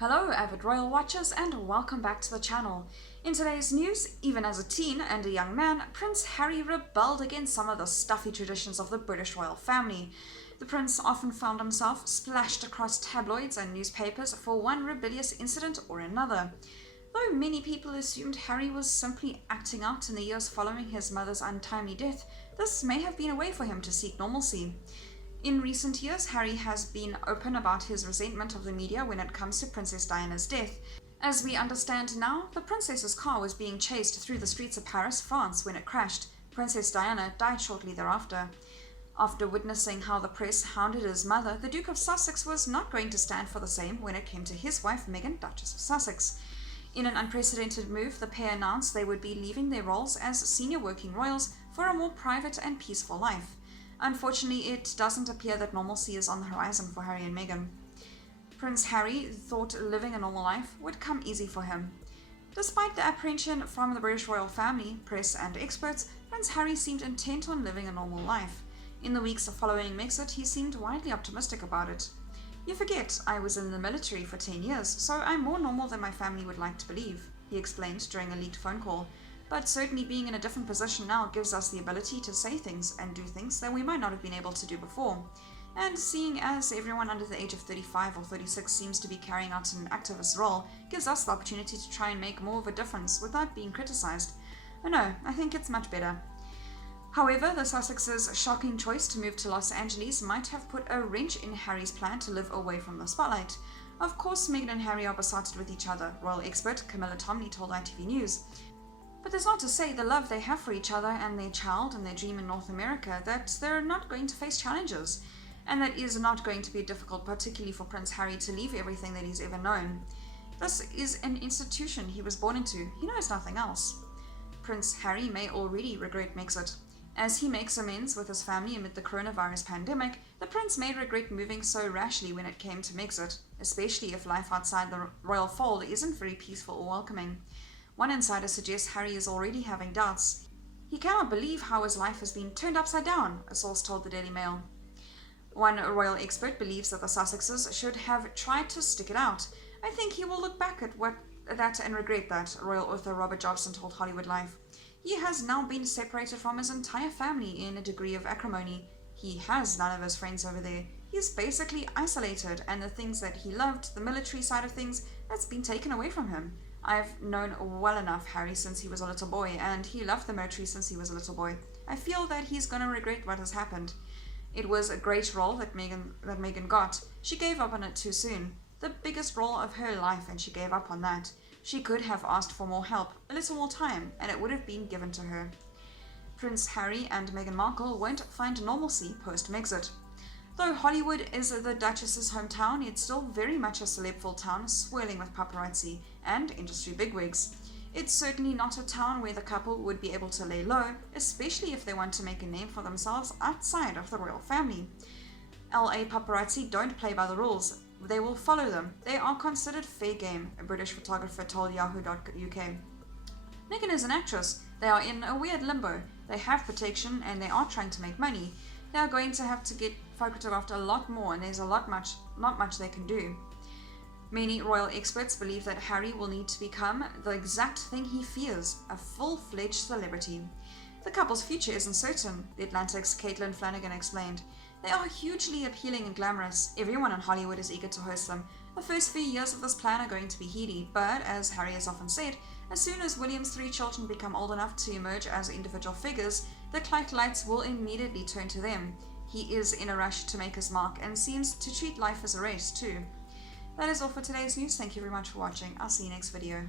Hello avid royal watchers and welcome back to the channel. In today's news, even as a teen and a young man, Prince Harry rebelled against some of the stuffy traditions of the British royal family. The prince often found himself splashed across tabloids and newspapers for one rebellious incident or another. Though many people assumed Harry was simply acting out in the years following his mother's untimely death, this may have been a way for him to seek normalcy. In recent years, Harry has been open about his resentment of the media when it comes to Princess Diana's death. As we understand now, the princess's car was being chased through the streets of Paris, France when it crashed. Princess Diana died shortly thereafter. After witnessing how the press hounded his mother, the Duke of Sussex was not going to stand for the same when it came to his wife Meghan, Duchess of Sussex. In an unprecedented move, the pair announced they would be leaving their roles as senior working royals for a more private and peaceful life. Unfortunately, it doesn't appear that normalcy is on the horizon for Harry and Meghan. Prince Harry thought living a normal life would come easy for him. Despite the apprehension from the British royal family, press and experts, Prince Harry seemed intent on living a normal life. In the weeks following Megxit, he seemed widely optimistic about it. "You forget, I was in the military for 10 years, so I'm more normal than my family would like to believe," he explained during a leaked phone call. "But certainly being in a different position now gives us the ability to say things and do things that we might not have been able to do before. And seeing as everyone under the age of 35 or 36 seems to be carrying out an activist role, gives us the opportunity to try and make more of a difference without being criticized. Oh no, I think it's much better." However, the Sussexes' shocking choice to move to Los Angeles might have put a wrench in Harry's plan to live away from the spotlight. Of course, Meghan and Harry are besotted with each other, royal expert Camilla Tomley told ITV News. But there's not to say the love they have for each other and their child and their dream in North America that they're not going to face challenges. And that is not going to be difficult, particularly for Prince Harry to leave everything that he's ever known. This is an institution he was born into. He knows nothing else. Prince Harry may already regret Megxit. As he makes amends with his family amid the coronavirus pandemic, the prince may regret moving so rashly when it came to Megxit, especially if life outside the royal fold isn't very peaceful or welcoming. One insider suggests Harry is already having doubts. He cannot believe how his life has been turned upside down, a source told the Daily Mail. One royal expert believes that the Sussexes should have tried to stick it out. "I think he will look back at that and regret that," royal author Robert Jobson told Hollywood Life. "He has now been separated from his entire family in a degree of acrimony. He has none of his friends over there. He's basically isolated, and the things that he loved, the military side of things, that's been taken away from him. I've known well enough Harry since he was a little boy, and he loved the military since he was a little boy. I feel that he's going to regret what has happened. It was a great role that Meghan got. She gave up on it too soon. The biggest role of her life, and she gave up on that. She could have asked for more help, a little more time, and it would have been given to her." Prince Harry and Meghan Markle won't find normalcy post-Megxit. Though Hollywood is the Duchess's hometown, it's still very much a celebful town swirling with paparazzi and industry bigwigs. It's certainly not a town where the couple would be able to lay low, especially if they want to make a name for themselves outside of the royal family. LA paparazzi don't play by the rules. They will follow them. They are considered fair game, a British photographer told Yahoo.uk. Meghan is an actress. They are in a weird limbo. They have protection and they are trying to make money. They are going to have to get photographed a lot more, and there's not much they can do. Many royal experts believe that Harry will need to become the exact thing he fears, a full-fledged celebrity. The couple's future isn't certain, The Atlantic's Caitlin Flanagan explained. They are hugely appealing and glamorous. Everyone in Hollywood is eager to host them. The first few years of this plan are going to be heady, but as Harry has often said, as soon as William's 3 children become old enough to emerge as individual figures, the lights will immediately turn to them. He is in a rush to make his mark and seems to treat life as a race too. That is all for today's news. Thank you very much for watching. I'll see you next video.